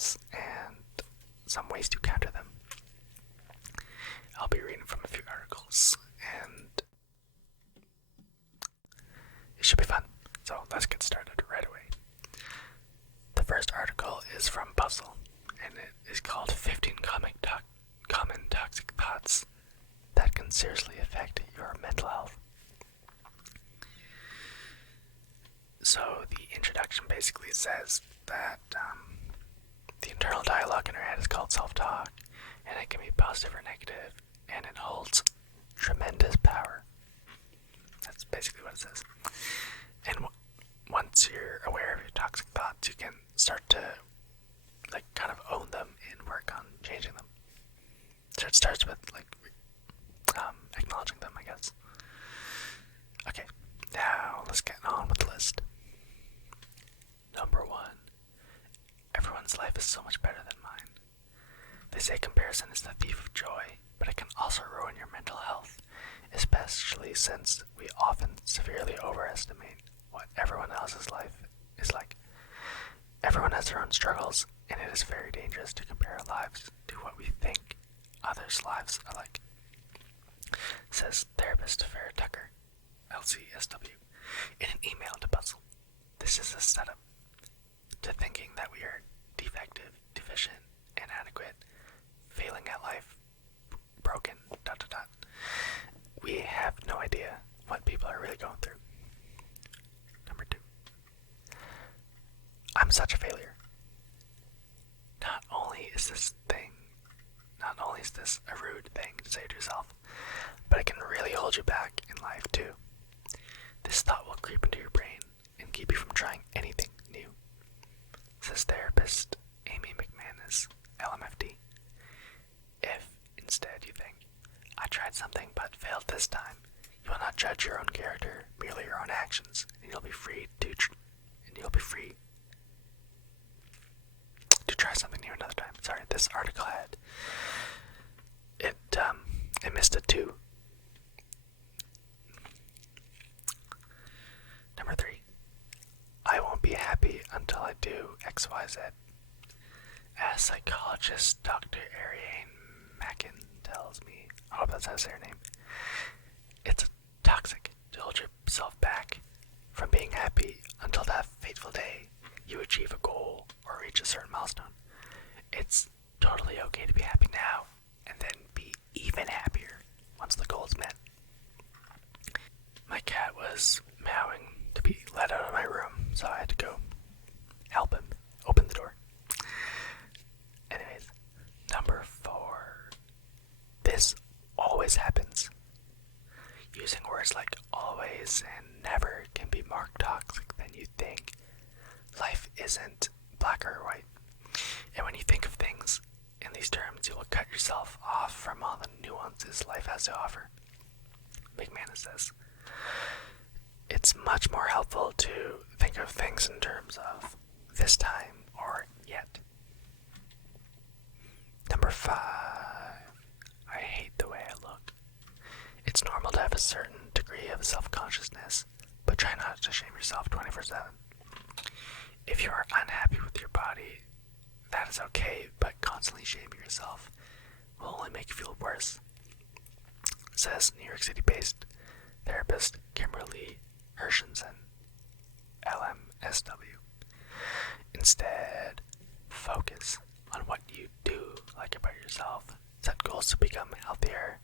thoughts and some ways to counter them. I'll be reading from a few articles, and it should be fun. So let's get started right away. The first article is from Puzzle, and it is called 15 Common Toxic Thoughts That Can Seriously Affect Your Mental Health. So the introduction basically says that the internal dialogue in our head is called self-talk, and it can be positive or negative, and it holds tremendous power. That's basically what it says. And once you're aware of your toxic thoughts, you can start to kind of own them and work on changing them. So it starts with acknowledging them, I guess. Okay, now let's get on with the list. Number 1, everyone's life is so much better than mine. They say comparison is the thief of joy, but it can also ruin your mental health, especially since we often severely overestimate what everyone else's life is like. Everyone has their own struggles, and it is very dangerous to compare our lives to what we think others' lives are like, says therapist Farrah Tucker, LCSW, in an email to Puzzle. This is a setup to thinking that we are defective, deficient, inadequate, failing at life, broken, ... We have no idea what people are really going through. Number 2. I'm such a failure. Not only is this a rude thing to say to yourself, but it can really hold you back in life too. This thought will creep into your brain and keep you from trying anything new, says therapist Amy McManus, LMFT. If instead you think, I tried something but failed this time, you will not judge your own character, merely your own actions, and you'll be free to try something new another time. Sorry, this article had it missed a 2. Number 3. I won't be happy until I do XYZ. As psychologist Dr. Ariane Mackin tells me, I hope that's how to say her name, it's toxic to hold yourself back from being happy until that fateful day you achieve a goal or reach a certain milestone. It's totally okay to be happy now and then be even happier once the goal is met. My cat was meowing to be let out of my room, so I had to go help him open the door. Anyways, number 4. This always happens. Using words like always and never can be more toxic than you think. Life isn't black or white. And when you think of things in these terms, you will cut yourself off from all the nuances life has to offer. McManus says, it's much more helpful to think of things in terms of this time or yet. Number 5. I hate the way I look. It's normal to have a certain degree of self-consciousness, but try not to shame yourself 24/7. If you are unhappy with your body, that is okay, but constantly shaming yourself will only make you feel worse, says New York City-based therapist Kimberly Hershenson, LMSW. Instead, focus on what you do like about yourself. Set goals to become healthier,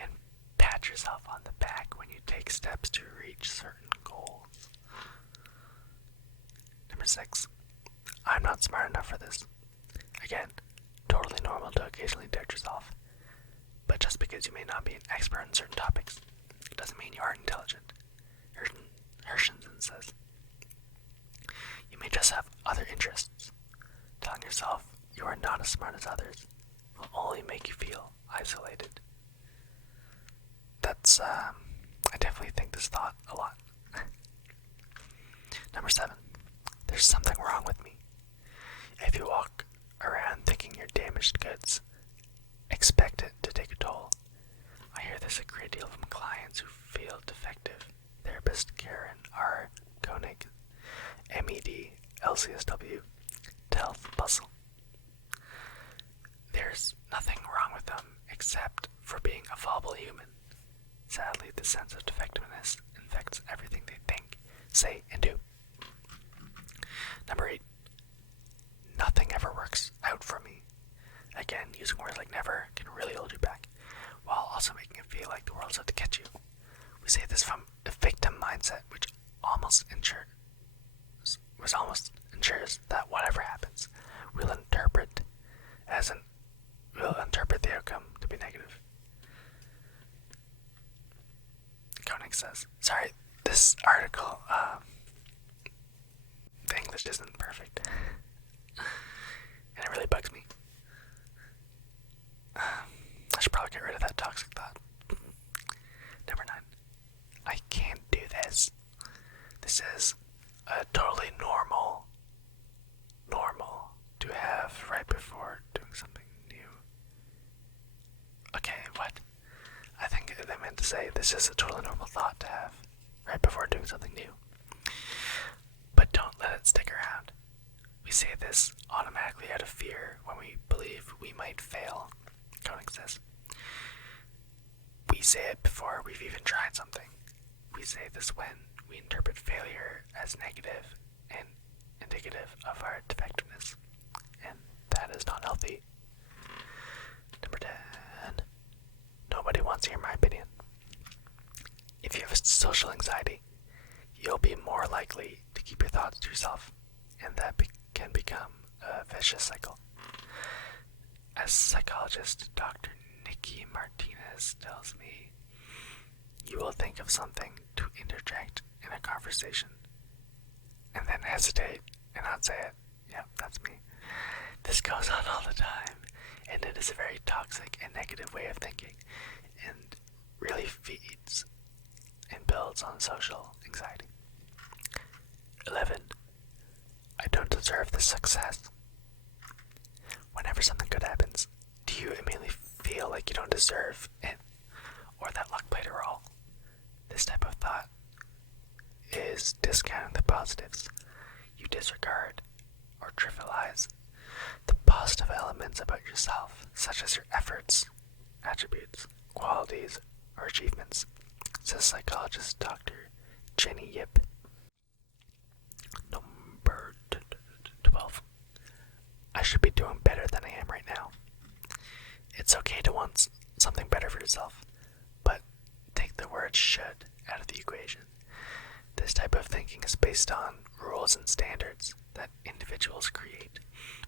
and pat yourself on the back when you take steps to reach certain goals. Number 6. I'm not smart enough for this. Again, totally normal to occasionally doubt yourself. But just because you may not be an expert in certain topics, it doesn't mean you aren't intelligent. Hershenson says, you may just have other interests. Telling yourself you are not as smart as others will only make you feel isolated. That's, I definitely think this thought a lot. Number 7. There's something wrong with me. If you walk around thinking you're damaged goods, expect it to take a toll. I hear this a great deal from clients who feel defective. Therapist Karen R. Koenig, MED, LCSW, tells Puzzle. nothing wrong with them except for being a fallible human. Sadly, the sense of defectiveness infects everything they think, say, and do. Number 8. Nothing ever works out for me. Again, using words like never can really hold you back, while also making it feel like the world's out to catch you. We say this from a victim mindset, which almost ensures that whatever happens, we'll interpret the outcome to be negative. Koenig says, sorry, this article, the English isn't perfect, and it really bugs me. I should probably get rid of that toxic thought. Number 9. I can't do this. This is a totally normal to have right before doing something new. Okay, what? I think they meant to say this is a totally normal thought to have right before doing something new. But don't let it stick around. We say this automatically out of fear when we believe we might fail, Koenig says. We say it before we've even tried something. We say this when we interpret failure as negative and indicative of our defectiveness, and that is not healthy. Number 10. Nobody wants to hear my opinion. If you have social anxiety, you'll be more likely to keep your thoughts to yourself, and that can become a vicious cycle. As psychologist Dr. Nikki Martinez tells me, you will think of something to interject in a conversation, and then hesitate and not say it. Yep, that's me. This goes on all the time, and it is a very toxic and negative way of thinking, and really feeds and builds on social anxiety. 11. I don't deserve this success. Whenever something good happens, do you immediately feel like you don't deserve it, or that luck played a role? This type of thought is discounting the positives. You disregard or trivialize the positive elements about yourself, such as your efforts, attributes, qualities, or achievements, says psychologist Dr. Jenny Yip. Number 12. I should be doing better than I am right now. It's okay to want something better for yourself, but take the word should out of the equation. This type of thinking is based on rules and standards that individuals create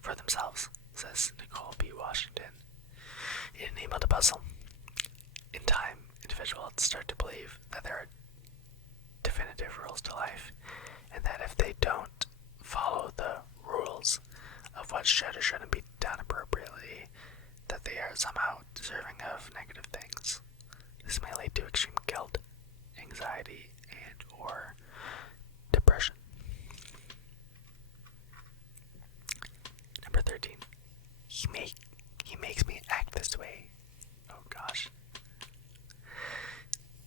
for themselves, says Nicole B. Washington in an email to Puzzle. In time, individuals start to believe that there are definitive rules to life, and that if they don't follow the rules of what should or shouldn't be done appropriately, that they are somehow deserving of negative things. This may lead to extreme guilt, anxiety, and or depression. Number 13. He makes me act this way. Oh gosh.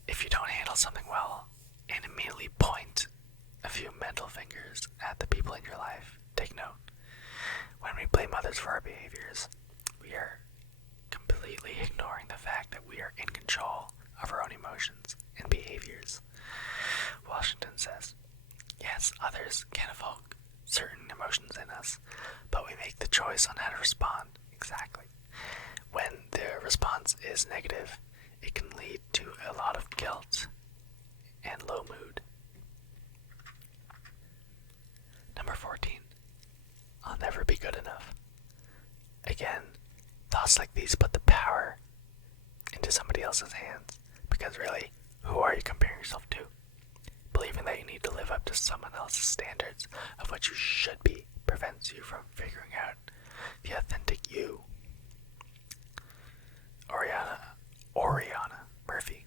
If you don't handle something well and immediately point a few mental fingers at the people in your life, take note. When we blame others for our behaviors, we are completely ignoring the fact that we are in control of our own emotions and behaviors. Washington says, yes, others can evoke certain emotions in us, but we make the choice on how to respond exactly. When the response is negative, it can lead to a lot of guilt and low mood. Number 14. I'll never be good enough. Again, thoughts like these put the power into somebody else's hands, because really, who are you comparing yourself to? Believing that you need to live up to someone else's standards of what you should be prevents you from figuring out the authentic you. Oriana Murphy,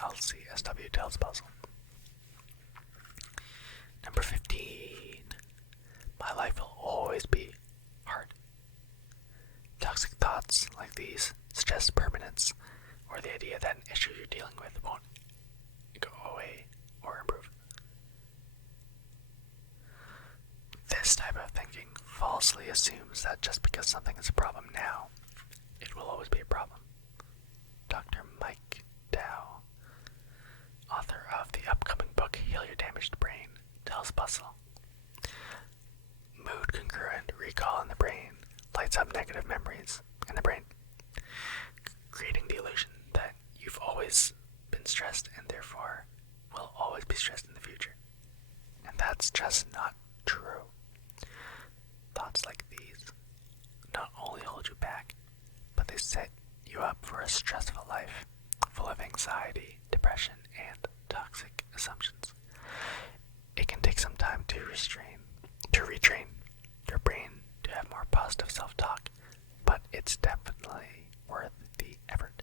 LCSW, tells Puzzle. Number 15. My life will always be hard. Toxic thoughts like these suggest permanence, or the idea that an issue you're dealing with won't go away or improve. This type of thinking falsely assumes that just because something is a problem now, it will always be a problem. Dr. Mike Dow, author of the upcoming book Heal Your Damaged Brain, tells Bustle. Mood congruent recall in the brain lights up negative memories in the brain, creating the illusion that you've always been stressed and therefore will always be stressed in the future. And that's just not true. Thoughts like these not only hold you back, but they set you up for a stressful life full of anxiety, depression, and toxic assumptions. It can take some time to retrain your brain to have more positive self-talk, but it's definitely worth the effort.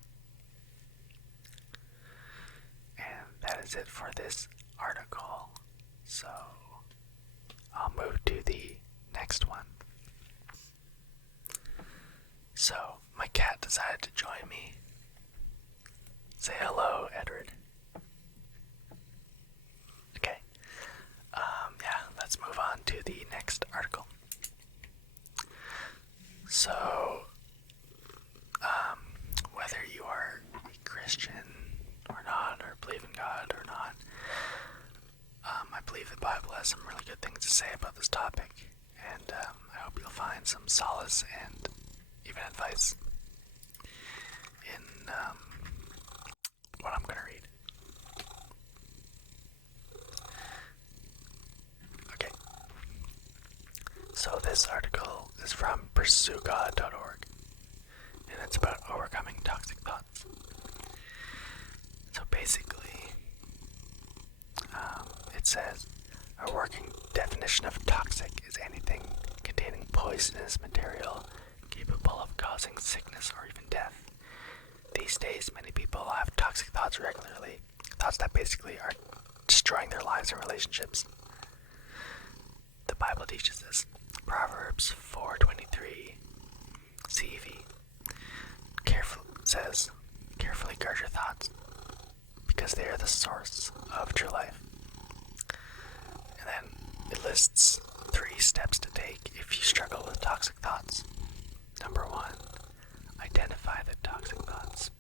And that is it for this article. So I'll move to the next one. So my cat decided to join me. Say hello, Edward. Okay. Let's move on to the next article. So, whether you are a Christian or not, or believe in God or not, I believe the Bible has some really good things to say about this topic, and I hope you'll find some solace and even advice in what I'm going to read. Okay. So this article is from pursuegod.org, and it's about overcoming toxic thoughts. So basically, it says, a working definition of toxic is anything containing poisonous material capable of causing sickness or even death. These days, many people have toxic thoughts regularly, thoughts that basically are destroying their lives and relationships. The Bible teaches this. Proverbs 4:23 CEV says, carefully guard your thoughts, because they are the source of true life. And then it lists 3 steps to take if you struggle with toxic thoughts. Number 1, identify the toxic thoughts.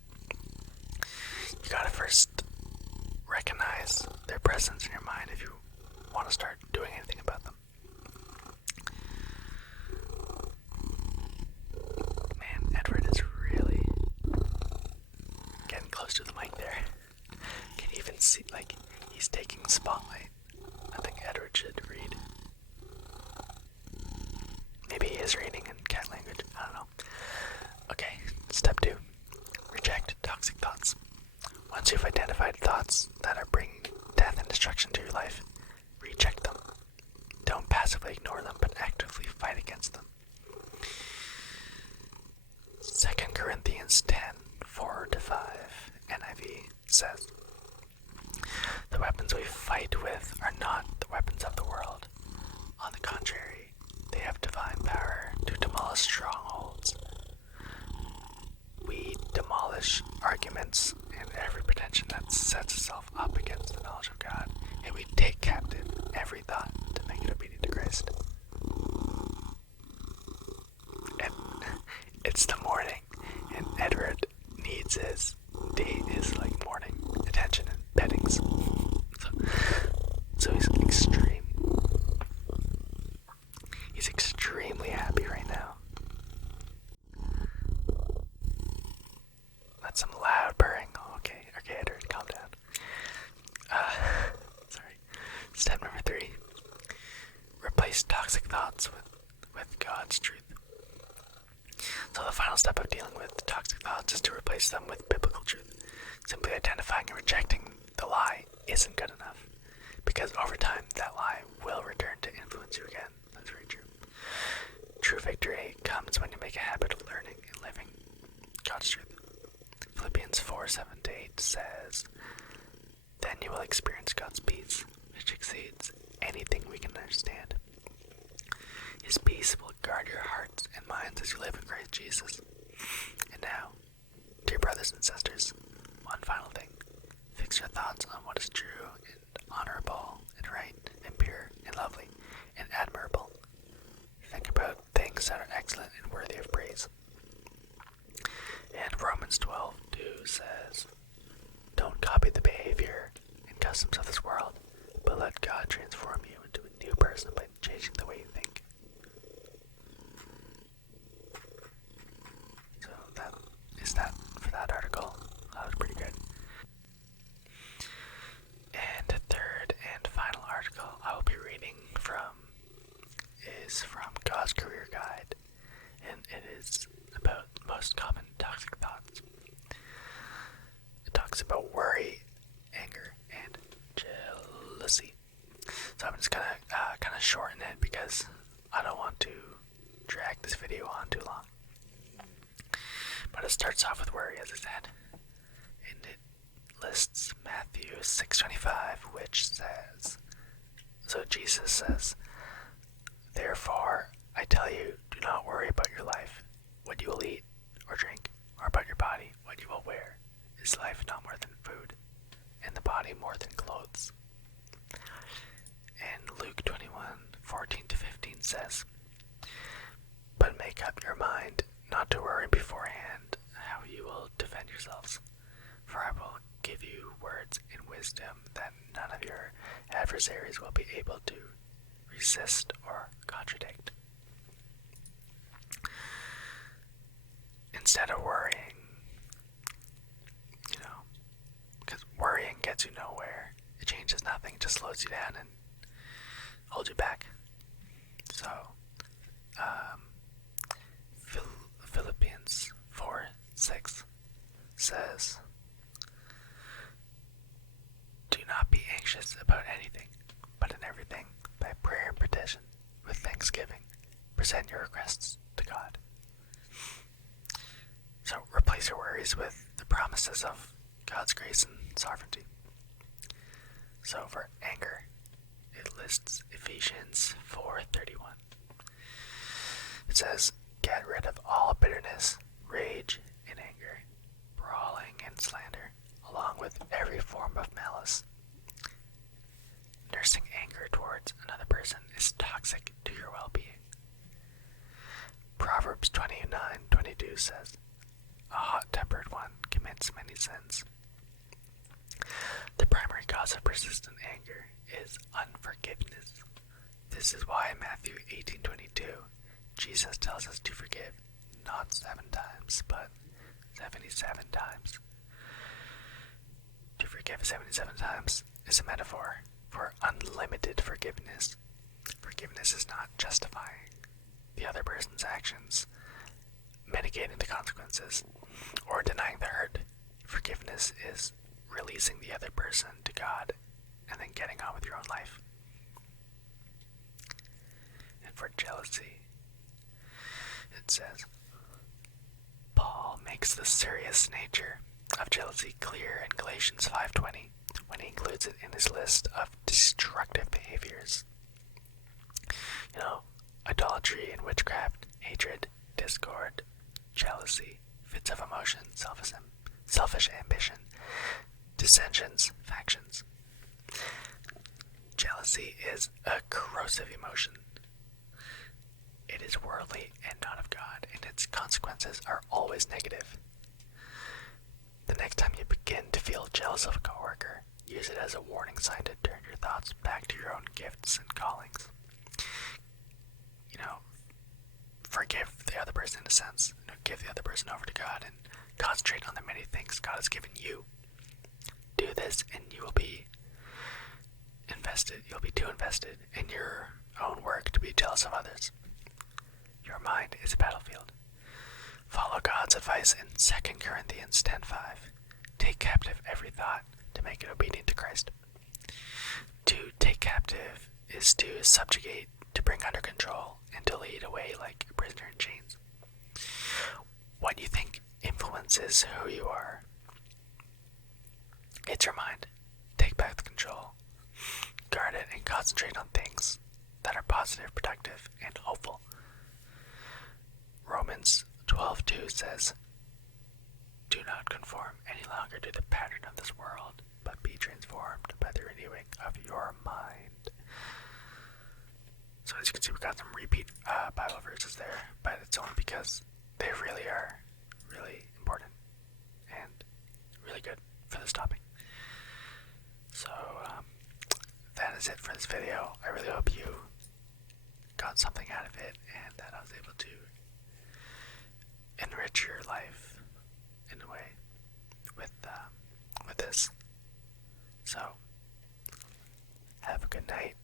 You gotta first recognize their presence in your mind if you want to start doing anything about them. Man, Edward is really getting close to the mic there. Can you even see, he's taking spotlight. I think Edward should read. Maybe he is reading in cat language. I don't know. Okay, step 2. Reject toxic thoughts. Once you've identified thoughts that are bringing death and destruction to your life, reject them. Don't passively ignore them, but actively fight against them. 2 Corinthians 10:4-5 NIV says, the weapons we fight with are not the weapons of the world. On the contrary, they have divine power to demolish strongholds. We demolish arguments and every pretension that sets itself up against the knowledge of God, and we take captive every thought to make it obedient to Christ. And it's the morning, and Edward needs his morning attention and pettings. So he's extremely happy right now. That's some loud purring. Okay, Edward, calm down. Sorry. Step number 3. Replace toxic thoughts with God's truth. So the final step of dealing with toxic thoughts is to replace them with biblical truth. Simply identifying and rejecting the lie isn't good enough, because over time that lie will return to influence you again. That's very true. True victory comes when you make a habit of learning and living God's truth. Philippians 4:7-8 says, then you will experience God's peace, which exceeds anything we can understand. His peace will guard your hearts and minds as you live in Christ Jesus. And now, dear brothers and sisters, one final thing. Fix your thoughts on what is true and honorable and right and pure and lovely and admirable. Think about things that are excellent and worthy of praise. transform you into a new person by changing the way you think. So that is that for that article. That was pretty good. And the third and final article I will be reading is from God's Career Guide, and it is about the most common toxic thoughts. It talks about worry, anger, and jealousy. So I'm just gonna kind of shorten it because I don't want to drag this video on too long. But it starts off with worry, as I said, and it lists Matthew 6:25, which says, so Jesus says, "Therefore, I tell you, do not worry about your life, what you will eat or drink, or about your body, what you will wear. Is life not more than food, and the body more than clothes?" And Luke 21:14-15 says, "But make up your mind not to worry beforehand how you will defend yourselves, for I will give you words and wisdom that none of your adversaries will be able to resist or contradict." Instead of worrying, because worrying gets you nowhere. It changes nothing, it just slows you down and holds you back. So, Philippians 4:6 says, "Do not be anxious about anything, but in everything, by prayer and petition, with thanksgiving, present your requests to God." So replace your worries with the promises of God's grace and sovereignty. So for anger, it lists Ephesians 4:31. It says, "Get rid of all bitterness, rage, and anger, brawling and slander, along with every form of malice." Nursing anger towards another person is toxic to your well-being. Proverbs 29:22 says, "A hot-tempered one commits many sins." The primary cause of persistent anger is unforgiveness. This is why in Matthew 18:22, Jesus tells us to forgive not 7 times, but 77 times. To forgive 77 times is a metaphor for unlimited forgiveness. Forgiveness is not justifying the other person's actions, mitigating the consequences, or denying the hurt. Forgiveness is releasing the other person to God and then getting on with your own life. And for jealousy, it says, Paul makes the serious nature of jealousy clear in Galatians 5:20 when he includes it in his list of destructive behaviors. Idolatry and witchcraft, hatred, discord, jealousy, fits of emotion, selfish ambition, dissensions, factions. Jealousy is a corrosive emotion. It is worldly and not of God, and its consequences are always negative. The next time you begin to feel jealous of a coworker, use it as a warning sign to turn your thoughts back to your own gifts and callings. Forgive the other person in a sense. Give the other person over to God and concentrate on the many things God has given you. Do this and you will be invested. You'll be too invested in your own work to be jealous of others. Your mind is a battlefield. Follow God's advice in 2 Corinthians 10:5. Take captive every thought to make it obedient to Christ. To take captive is to subjugate, to bring under control, and to lead away like a prisoner in chains. What you think influences who you are. It's your mind. Take back the control. Guard it and concentrate on things that are positive, productive, and hopeful. Romans 12:2 says, "Do not conform any longer to the pattern of this world, but be transformed by the renewing of your mind." So as you can see, we've got some repeat Bible verses there, but it's only because they really are really important and really good for this topic. So that is it for this video. I really hope you got something out of it and that I was able to enrich your life in a way with this. So, have a good night,